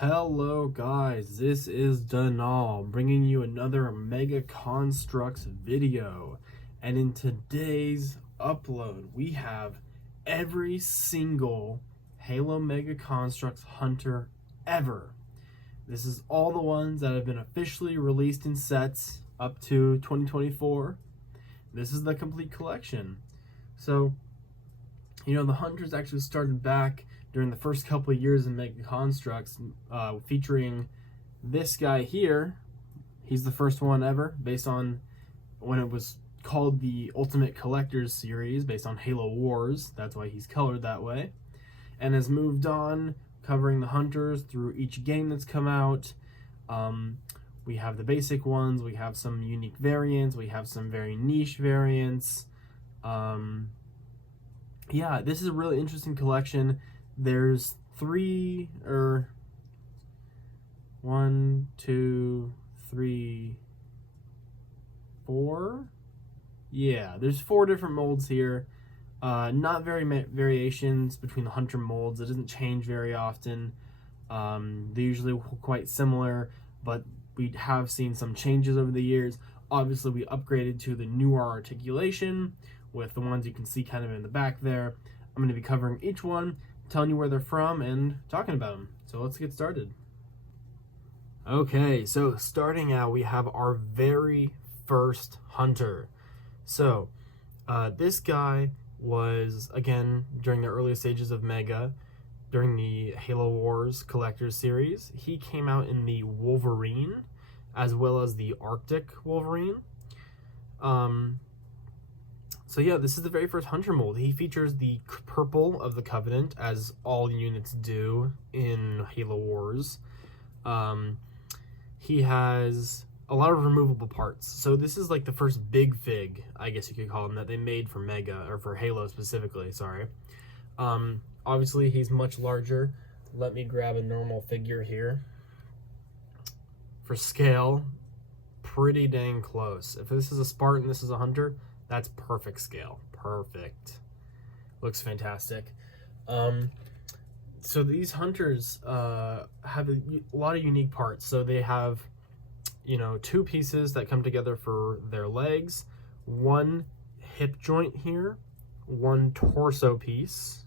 Hello guys, this is Danal bringing you another Mega Construx video, and in today's upload we have every single Halo Mega Construx hunter ever. This is all the ones that have been officially released in sets up to 2024. This is the complete collection. So, the hunters actually started back during the first couple of years in Mega Construx, featuring this guy here. He's the first one ever, based on when it was called the Ultimate Collectors series, based on Halo Wars. That's why he's colored that way. And has moved on, covering the hunters through each game that's come out. We have the basic ones, we have some unique variants, we have some very niche variants. Yeah, this is a really interesting collection. There's one, two, three, four. Yeah, there's 4 different molds here. Not very variations between the hunter molds. It doesn't change very often. They're usually quite similar, but we have seen some changes over the years. Obviously, we upgraded to the newer articulation with the ones you can see kind of in the back there. I'm going to be covering each one, telling you where they're from, and talking about them. So let's get started. Okay, so starting out, we have our very first hunter. So this guy was, again, during the early stages of Mega, during the Halo Wars Collectors series. He came out in the Wolverine, as well as the Arctic Wolverine. So yeah, this is the very first hunter mold. He features the purple of the Covenant, as all units do in Halo Wars. He has a lot of removable parts. So this is like the first big fig, I guess you could call him, that they made for Mega, or for Halo specifically, sorry. Obviously, he's much larger. Let me grab a normal figure here. For scale, pretty dang close. If this is a Spartan, this is a hunter, that's perfect scale. Perfect. Looks fantastic. So these hunters have a lot of unique parts. So they have, 2 pieces that come together for their legs, 1 hip joint here, 1 torso piece,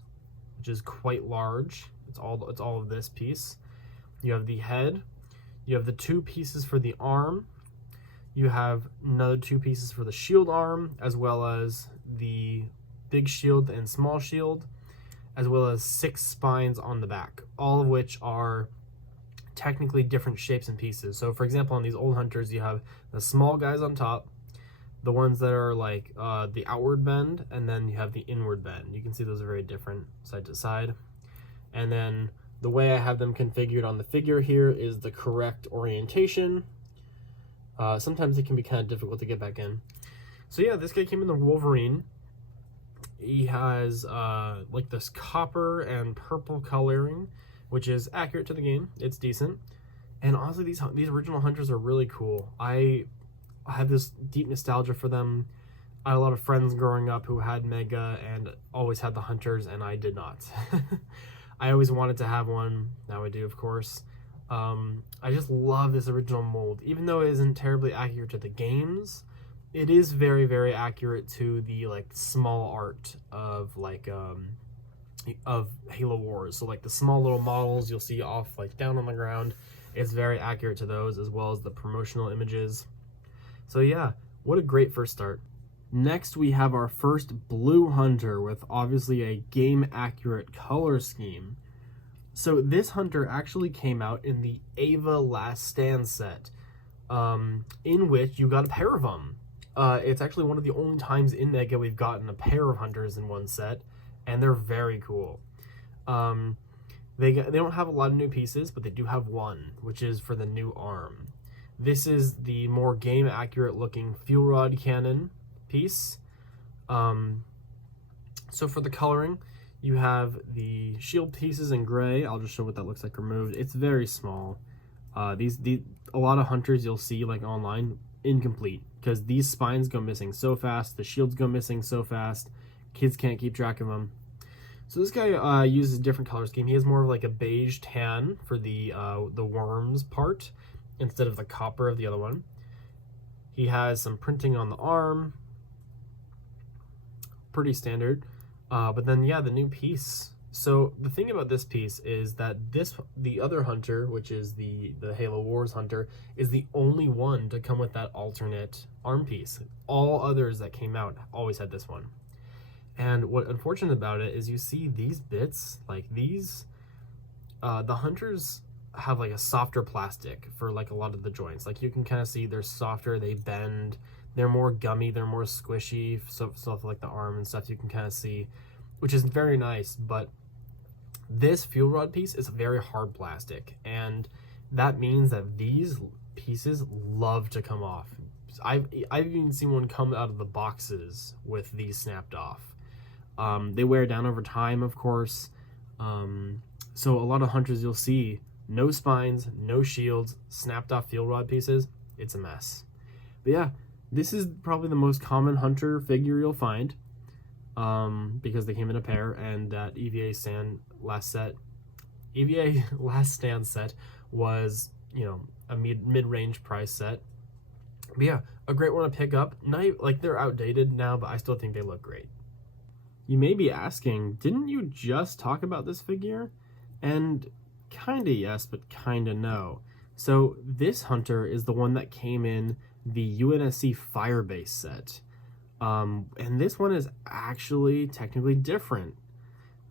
which is quite large. It's all of this piece. You have the head. You have the 2 pieces for the arm. You have another 2 pieces for the shield arm, as well as the big shield and small shield, as well as 6 spines on the back, all of which are technically different shapes and pieces. So for example, on these old hunters, you have the small guys on top, the ones that are like the outward bend, and then you have the inward bend. You can see those are very different side to side. And then the way I have them configured on the figure here is the correct orientation. Sometimes it can be kind of difficult to get back in. So yeah, this guy came in the Wolverine. He has like this copper and purple coloring, which is accurate to the game. It's decent. And honestly, these original hunters are really cool. I have this deep nostalgia for them. I had a lot of friends growing up who had Mega and always had the hunters, and I did not. I always wanted to have one. Now I do, of course. I just love this original mold. Even though it isn't terribly accurate to the games, it is very, very accurate to the small art of of Halo Wars. So the small little models you'll see off down on the ground, it's very accurate to those, as well as the promotional images. So yeah, what a great first start. Next, we have our first blue hunter with obviously a game accurate color scheme. So this hunter actually came out in the Ava Last Stand set, in which you got a pair of them. It's actually one of the only times in Mega we've gotten a pair of hunters in one set, and they're very cool. They don't have a lot of new pieces, but they do have one, which is for the new arm. This is the more game accurate looking fuel rod cannon piece. So for the coloring, you have the shield pieces in gray. I'll just show what that looks like removed. It's very small. A lot of hunters you'll see online, incomplete, because these spines go missing so fast, the shields go missing so fast, kids can't keep track of them. So this guy uses a different color scheme. He has more of like a beige tan for the worms part instead of the copper of the other one. He has some printing on the arm, pretty standard. But then yeah, the new piece. So the thing about this piece is that the other hunter, which is the Halo Wars hunter, is the only one to come with that alternate arm piece. All others that came out always had this one. And what unfortunate about it is you see these bits, like these, the hunters have like a softer plastic for like a lot of the joints. Like you can kind of see they're softer, they bend, they're more gummy, they're more squishy, stuff like the arm and stuff you can kind of see, which is very nice. But this fuel rod piece is very hard plastic, and that means that these pieces love to come off. I've even seen one come out of the boxes with these snapped off. They wear down over time, of course. So a lot of hunters you'll see no spines, no shields, snapped off fuel rod pieces. It's a mess. But yeah, this is probably the most common hunter figure you'll find, because they came in a pair, and that EVA Last Stand set was, you know, a mid-range price set. But yeah, a great one to pick up. Like they're outdated now, but I still think they look great. You may be asking, didn't you just talk about this figure? And kinda yes, but kinda no. So this hunter is the one that came in the UNSC Firebase set. And this one is actually technically different.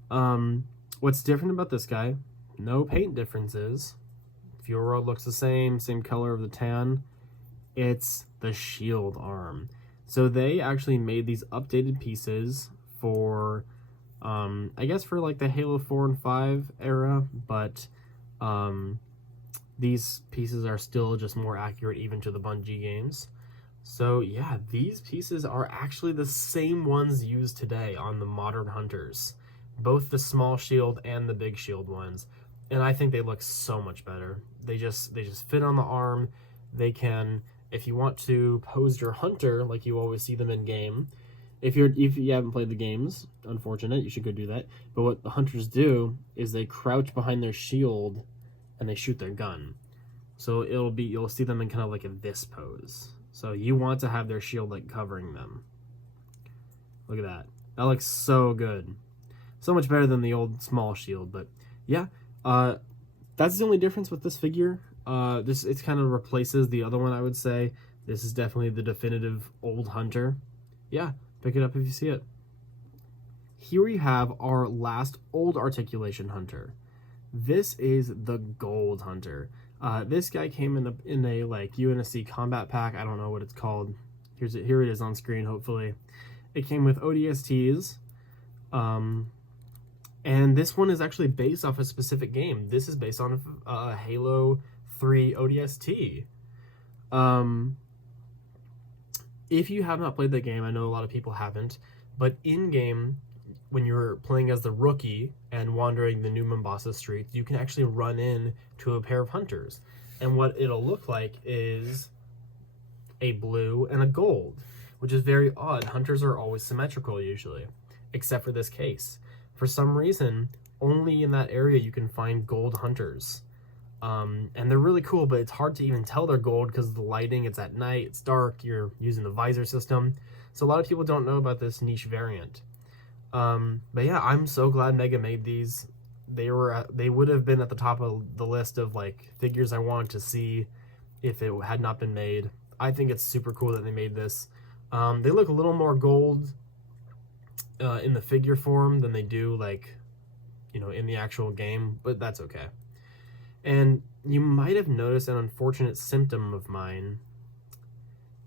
What's different about this guy? No paint differences. Fuel rod looks the same color of the tan. It's the shield arm. So they actually made these updated pieces for, I guess for like the Halo 4 and 5 era, but these pieces are still just more accurate even to the Bungie games. So yeah, these pieces are actually the same ones used today on the modern hunters, both the small shield and the big shield ones, and I think they look so much better. They just fit on the arm. They can, if you want to pose your hunter like you always see them in game. If you haven't played the games, unfortunate, you should go do that. But what the hunters do is they crouch behind their shield and they shoot their gun. So you'll see them in kind of like a this pose. So you want to have their shield like covering them. Look at that. That looks so good. So much better than the old small shield. But yeah, that's the only difference with this figure. It kind of replaces the other one, I would say. This is definitely the definitive old hunter. Yeah, pick it up if you see it. Here we have our last old articulation hunter. This is the gold hunter. This guy came in a like UNSC combat pack. I don't know what it's called. Here it is on screen. Hopefully, it came with ODSTs, and this one is actually based off a specific game. This is based on a Halo 3 ODST. If you have not played that game, I know a lot of people haven't, but in game, when you're playing as the rookie and wandering the New Mombasa streets, you can actually run in to a pair of hunters. And what it'll look like is a blue and a gold, which is very odd. Hunters are always symmetrical usually, except for this case. For some reason, only in that area you can find gold hunters. And they're really cool, but it's hard to even tell they're gold because of the lighting. It's at night, it's dark, you're using the visor system. So a lot of people don't know about this niche variant. But yeah, I'm so glad Mega made these. They would have been at the top of the list of like figures I wanted to see if it had not been made. I think it's super cool that they made this. They look a little more gold in the figure form than they do like, you know, in the actual game, but that's okay. And you might have noticed an unfortunate symptom of mine.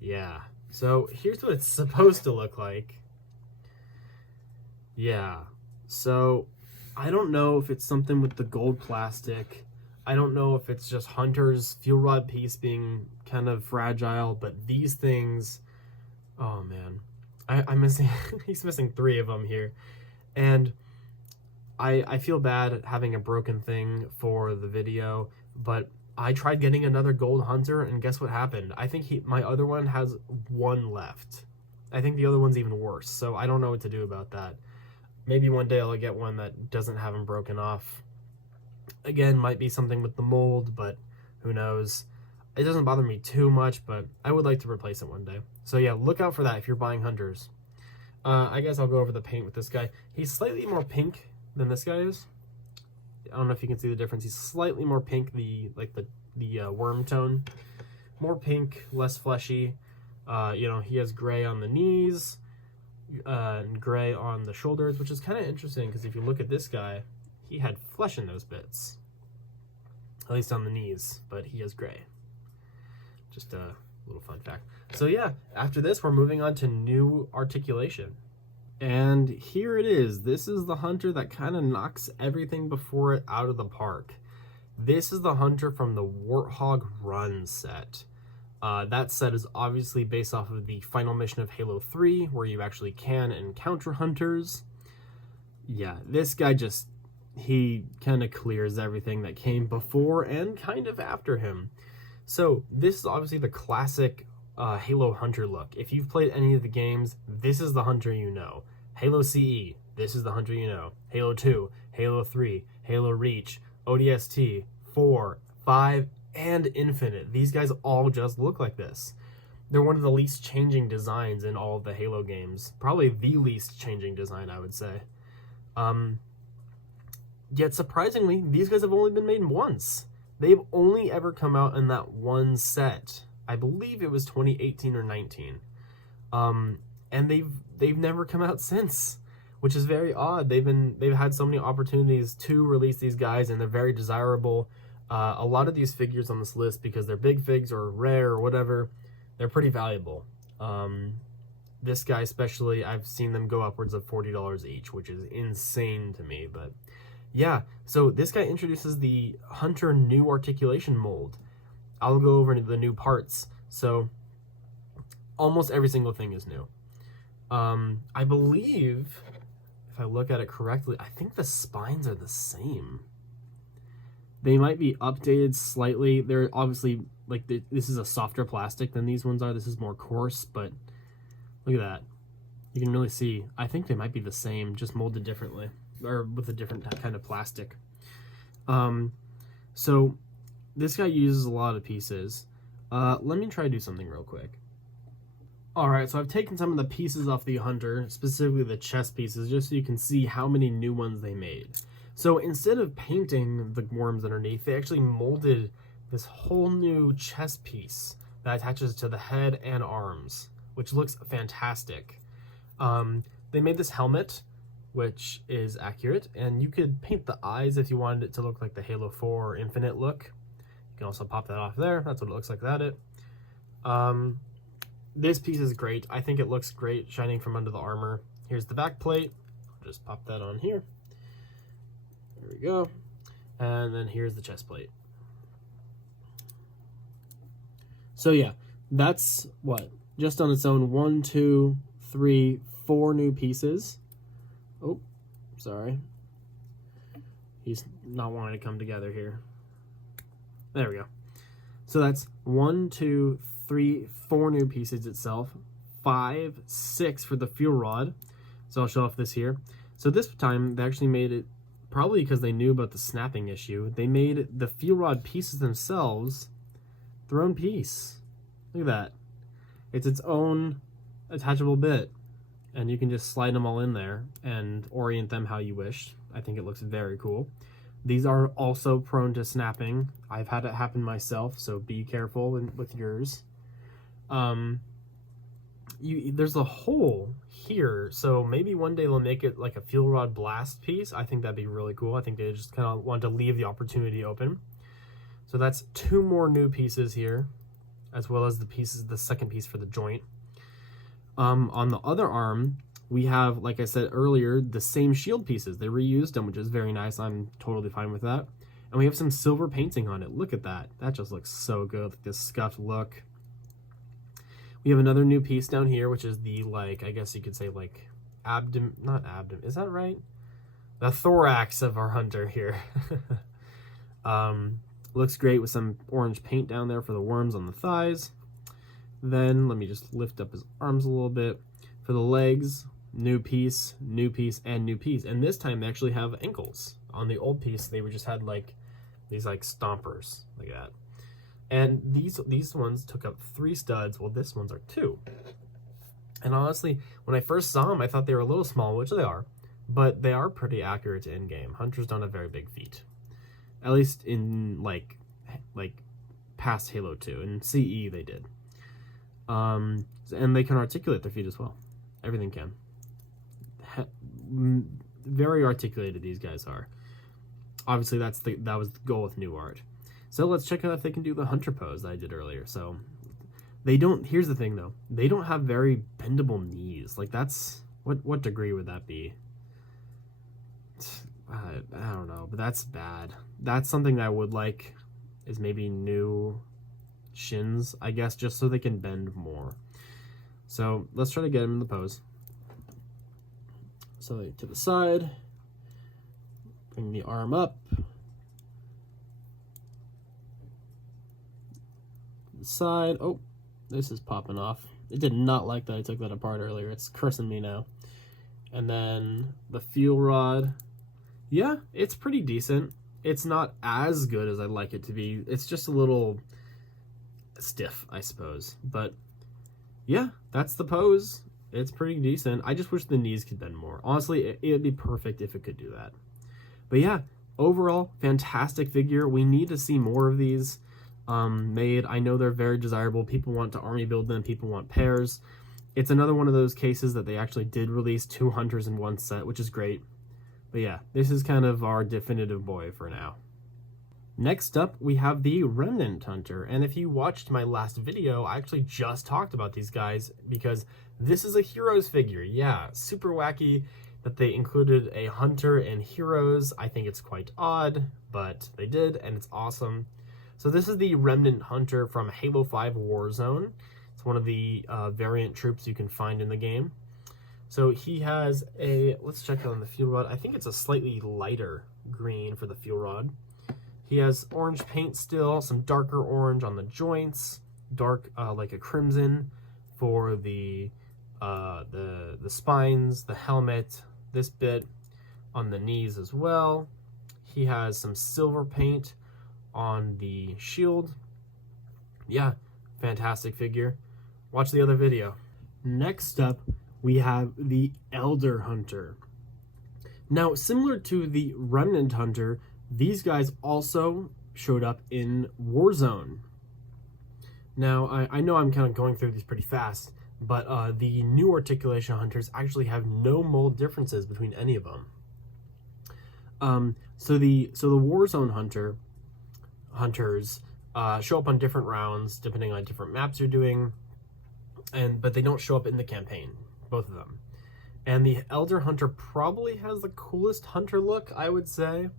Yeah, so here's what it's supposed to look like. Yeah, so I don't know if it's something with the gold plastic. I don't know if it's just Hunter's fuel rod piece being kind of fragile, but these things, oh man, I'm missing, he's missing 3 of them here. And I feel bad having a broken thing for the video, but I tried getting another gold hunter, and guess what happened? I think my other one has 1 left. I think the other one's even worse, so I don't know what to do about that. Maybe one day I'll get one that doesn't have them broken off. Again, might be something with the mold, but who knows. It doesn't bother me too much, but I would like to replace it one day. So yeah, look out for that if you're buying hunters. I guess I'll go over the paint with this guy. He's slightly more pink than this guy is. I don't know if you can see the difference. He's slightly more pink, the worm tone. More pink, less fleshy. You know, he has gray on the knees, and gray on the shoulders, which is kind of interesting because if you look at this guy, he had flesh in those bits. At least on the knees, but he has gray. Just a little fun fact. So yeah, after this, we're moving on to new articulation. And here it is. This is the hunter that kind of knocks everything before it out of the park. This is the hunter from the Warthog Run set. That set is obviously based off of the final mission of Halo 3, where you actually can encounter hunters. Yeah, this guy just, he kind of clears everything that came before and kind of after him. So this is obviously the classic Halo Hunter look. If you've played any of the games, this is the hunter you know. Halo CE, this is the hunter you know. Halo 2, Halo 3, Halo Reach, ODST, 4, 5, and Infinite. These guys all just look like this. They're one of the least changing designs in all of the Halo games. Probably the least changing design, I would say. Yet surprisingly, these guys have only been made once. They've only ever come out in that one set. I believe it was 2018 or 19. And they've never come out since, which is very odd. They've had so many opportunities to release these guys, and they're very desirable. A lot of these figures on this list, because they're big figs or rare or whatever, they're pretty valuable. This guy especially, I've seen them go upwards of $40 each, which is insane to me. But yeah, so this guy introduces the Hunter new articulation mold. I'll go over into the new parts. So almost every single thing is new. I believe, if I look at it correctly, I think the spines are the same. They might be updated slightly. They're obviously, like, this is a softer plastic than these ones are. This is more coarse, but look at that. You can really see. I think they might be the same, just molded differently, or with a different kind of plastic. So this guy uses a lot of pieces. Let me try to do something real quick. Alright, so I've taken some of the pieces off the Hunter, specifically the chest pieces, just so you can see how many new ones they made. So instead of painting the worms underneath, they actually molded this whole new chest piece that attaches to the head and arms, which looks fantastic. They made this helmet, which is accurate, and you could paint the eyes if you wanted it to look like the Halo 4 or Infinite look. You can also pop that off there. That's what it looks like without it. This piece is great. I think it looks great shining from under the armor. Here's the back plate. I'll just pop that on here. There we go. And then here's the chest plate. So yeah, that's what? Just on its own, 1, 2, 3, 4 new pieces. Oh, sorry. He's not wanting to come together here. There we go. So that's 1, 2, 3, 4 new pieces itself. 5, 6 for the fuel rod. So I'll show off this here. So this time they actually made it, probably because they knew about the snapping issue, they made the fuel rod pieces themselves their own piece. Look at that. It's its own attachable bit, and you can just slide them all in there and orient them how you wish. I think it looks very cool. These are also prone to snapping. I've had it happen myself, so be careful with yours. There's a hole here, so maybe one day they'll make it like a fuel rod blast piece. I think that'd be really cool. I think they just kind of wanted to leave the opportunity open. So that's 2 more new pieces here, as well as the second piece for the joint. On the other arm, we have, like I said earlier, the same shield pieces. They reused them, which is very nice. I'm totally fine with that. And we have some silver painting on it. Look at that. That just looks so good, like this scuffed look. We have another new piece down here, which is the, like, I guess you could say, like, not abdomen, is that right? The thorax of our hunter here. Looks great with some orange paint down there for the worms on the thighs. Then, let me just lift up his arms a little bit. For the legs, new piece, new piece, and new piece. And this time they actually have ankles. On the old piece, they just had like these like stompers like that. And these ones took up 3 studs, while this ones are 2. And honestly, when I first saw them, I thought they were a little small, which they are, but they are pretty accurate to in-game. Hunters don't have very big feet, at least in like past Halo 2. In CE they did, and they can articulate their feet as well. Everything can. Very articulated these guys are. Obviously, that was the goal with new art. So let's check out if they can do the hunter pose that I did earlier. So they don't. Here's the thing, though. They don't have very bendable knees. Like, that's what degree would that be? I don't know, but that's bad. That's something that I would like, is maybe new shins, I guess, just so they can bend more. So let's try to get them in the pose. So to the side, bring the arm up. Side. Oh, this is popping off. It did not like that I took that apart earlier. It's cursing me now. And then the fuel rod. Yeah, it's pretty decent. It's not as good as I'd like it to be. It's just a little stiff, I suppose. But yeah, that's the pose. It's pretty decent. I just wish the knees could bend more. Honestly, it'd be perfect if it could do that. But yeah, overall, fantastic figure. We need to see more of these made. I know they're very desirable. People want to army build them. People want pairs. It's another one of those cases that they actually did release 2 hunters in one set, which is great. But yeah, this is kind of our definitive boy for now. Next up, we have the Remnant Hunter. And if you watched my last video, I actually just talked about these guys because this is a Heroes figure. Yeah, super wacky that they included a Hunter and Heroes. I think it's quite odd, but they did, and it's awesome. So this is the Remnant Hunter from Halo 5 Warzone. It's one of the variant troops you can find in the game. So he has a, let's check on the fuel rod. I think it's a slightly lighter green for the fuel rod. He has orange paint still, some darker orange on the joints, dark like a crimson for the spines, the helmet, this bit on the knees as well. He has some silver paint on the shield. Yeah, fantastic figure. Watch the other video. Next up, we have the Elder Hunter. Now, similar to the Remnant Hunter, these guys also showed up in Warzone. Now, I know I'm kind of going through these pretty fast, but the new articulation hunters actually have no mold differences between any of them. So the Warzone hunters show up on different rounds depending on different maps you're doing, but they don't show up in the campaign, both of them. And the Elder Hunter probably has the coolest hunter look, I would say.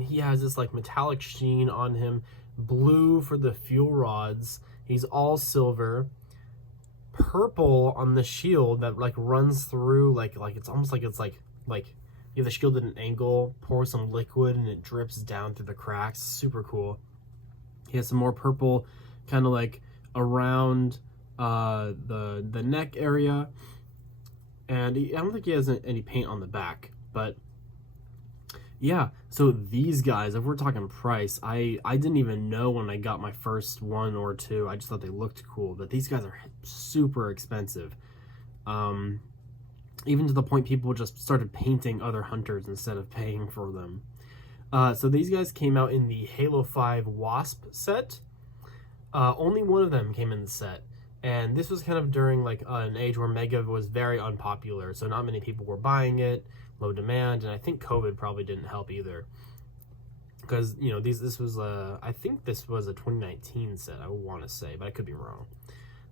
He has this like metallic sheen on him, blue for the fuel rods. He's all silver, purple on the shield that like runs through like it's almost like it's like you have the shield at an angle, pour some liquid and it drips down through the cracks. Super cool. He has some more purple kind of like around the neck area, and I don't think he has any paint on the back, but yeah. So these guys, if we're talking price, I didn't even know when I got my first 1 or 2. I just thought they looked cool, but these guys are super expensive. Even to the point people just started painting other hunters instead of paying for them. So these guys came out in the Halo 5 Wasp set. Only one of them came in the set. And this was kind of during like an age where Mega was very unpopular, so not many people were buying it, low demand, and I think COVID probably didn't help either. Because, you know, this was I think this was a 2019 set, I want to say, but I could be wrong.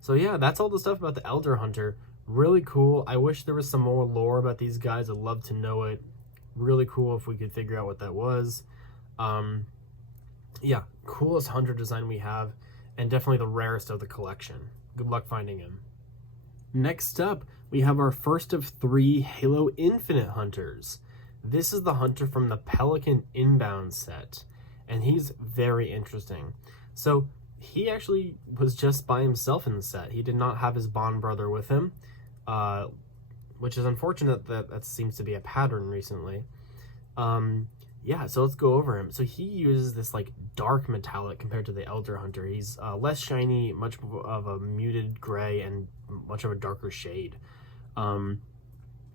So yeah, that's all the stuff about the Elder Hunter. Really cool. I wish there was some more lore about these guys. I'd love to know it. Really cool if we could figure out what that was. Yeah, coolest hunter design we have, and definitely the rarest of the collection. Good luck finding him. Next up, we have our first of 3 Halo Infinite hunters. This is the hunter from the Pelican Inbound set, and he's very interesting. So he actually was just by himself in the set. He did not have his Bond brother with him. which is unfortunate that seems to be a pattern recently. Yeah, so let's go over him. So he uses this like dark metallic compared to the Elder Hunter. He's less shiny, much of a muted gray, and much of a darker shade.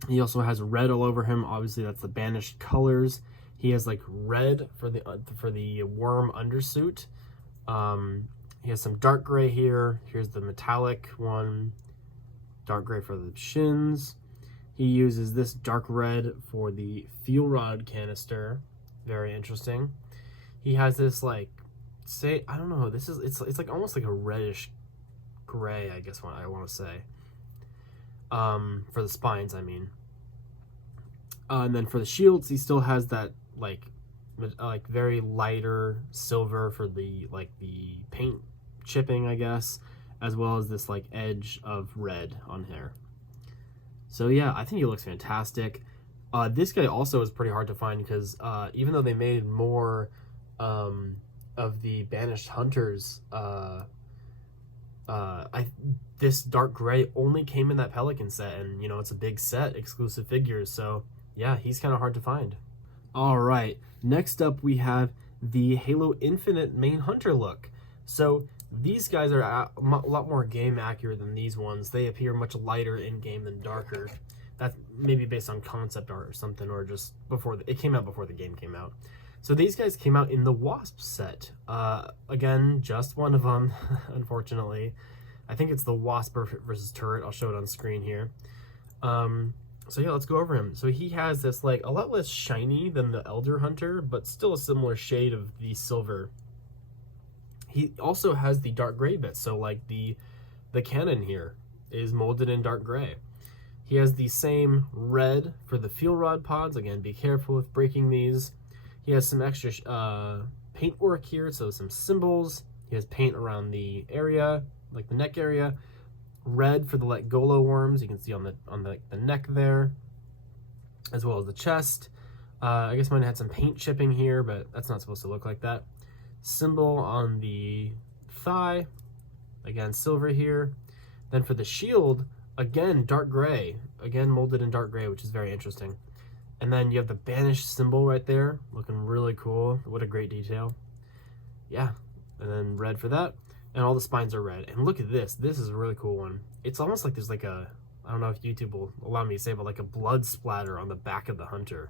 He also has red all over him. Obviously, that's the banished colors. He has like red for the worm undersuit. He has some dark gray here. Here's the metallic one. Dark gray for the shins. He uses this dark red for the fuel rod canister. Very interesting. He has this like, I don't know. It's like almost like a reddish gray, I guess what I want to say. For the spines, I mean. And then for the shields, he still has that like very lighter silver for the paint chipping, I guess, as well as this like edge of red on here. So yeah, I think he looks fantastic. This guy also is pretty hard to find because even though they made more of the Banished Hunters, this dark gray only came in that Pelican set, and you know, it's a big set, exclusive figures, so yeah, he's kind of hard to find. All right, next up we have the Halo Infinite main hunter look. So these guys are a lot more game accurate than these ones. They appear much lighter in game than darker. That's maybe based on concept art or something, or just before it came out before the game came out. So these guys came out in the Wasp set. Again, just one of them, unfortunately. I think it's the Wasp versus Turret. I'll show it on screen here. So yeah, let's go over him. So he has this like a lot less shiny than the Elder Hunter, but still a similar shade of the silver. He also has the dark gray bit, so like the cannon here is molded in dark gray. He has the same red for the fuel rod pods. Again, be careful with breaking these. He has some extra paint work here, so some symbols. He has paint around the area, like the neck area. Red for the like Golo worms, you can see on the neck there, as well as the chest. I guess mine had some paint chipping here, but that's not supposed to look like that. Symbol on the thigh, again silver here. Then for the shield, again dark gray, again molded in dark gray, which is very interesting. And then you have the banished symbol right there, looking really cool. What a great detail. Yeah, and then red for that. And all the spines are red. And look at this. This is a really cool one. It's almost like there's like a, I don't know if YouTube will allow me to say, but like a blood splatter on the back of the hunter.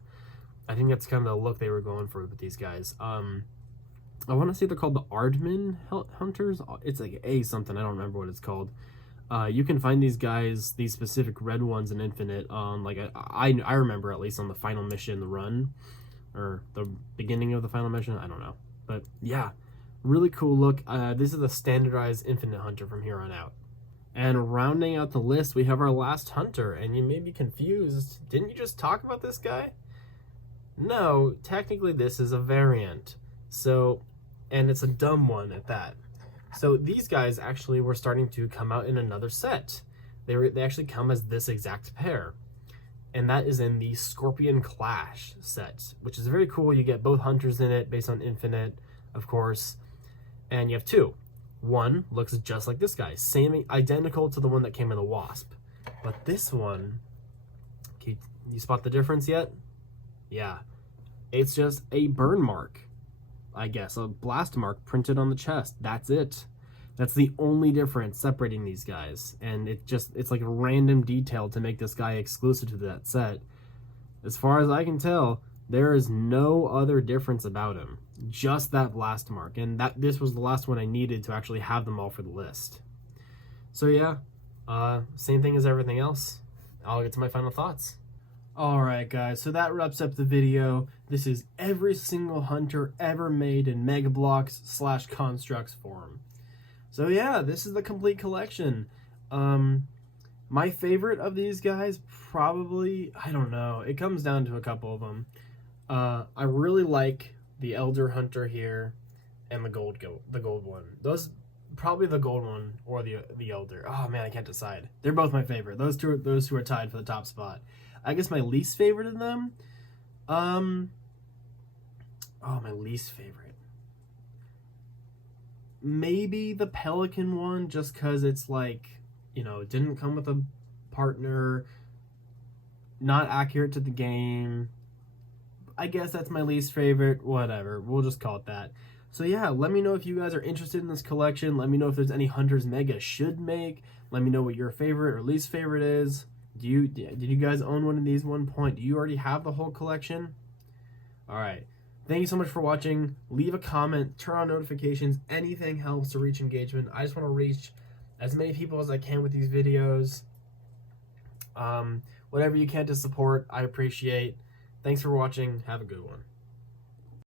I think that's kind of the look they were going for with these guys. I want to say they're called the Ardman Hunters. It's like A something. I don't remember what it's called. You can find these guys, these specific red ones in Infinite on like I remember at least on the final mission, the run, or the beginning of the final mission. I don't know, but yeah, really cool look. This is the standardized Infinite Hunter from here on out. And rounding out the list, we have our last hunter. And you may be confused. Didn't you just talk about this guy? No, technically this is a variant. So, and it's a dumb one at that. So these guys actually were starting to come out in another set. They actually come as this exact pair. And that is in the Scorpion Clash set, which is very cool. You get both hunters in it based on Infinite, of course. And you have two. One looks just like this guy, same, identical to the one that came in the Wasp. But this one, can you spot the difference yet? Yeah, it's just a burn mark, I guess, a blast mark printed on the chest. That's it. That's the only difference separating these guys. And it's like a random detail to make this guy exclusive to that set. As far as I can tell, there is no other difference about him. Just that blast mark. And this was the last one I needed to actually have them all for the list. So yeah, same thing as everything else. I'll get to my final thoughts. Alright guys, so that wraps up the video. This is every single hunter ever made in Mega Bloks / Construx form. So yeah, this is the complete collection. My favorite of these guys, probably, I don't know, it comes down to a couple of them. I really like the Elder Hunter here and the gold one. Those, probably the gold one or the Elder. Oh man, I can't decide. They're both my favorite. Those two are tied for the top spot. I guess my least favorite of them, my least favorite. Maybe the Pelican one, just because it's like, you know, it didn't come with a partner. not accurate to the game. I guess that's my least favorite. Whatever, we'll just call it that. So yeah, let me know if you guys are interested in this collection. Let me know if there's any Hunters Mega should make. Let me know what your favorite or least favorite is. Did you guys own one of these at one point? Do you already have the whole collection? All right. Thank you so much for watching. Leave a comment, turn on notifications. Anything helps to reach engagement. I just want to reach as many people as I can with these videos. Whatever you can to support, I appreciate. Thanks for watching. Have a good one.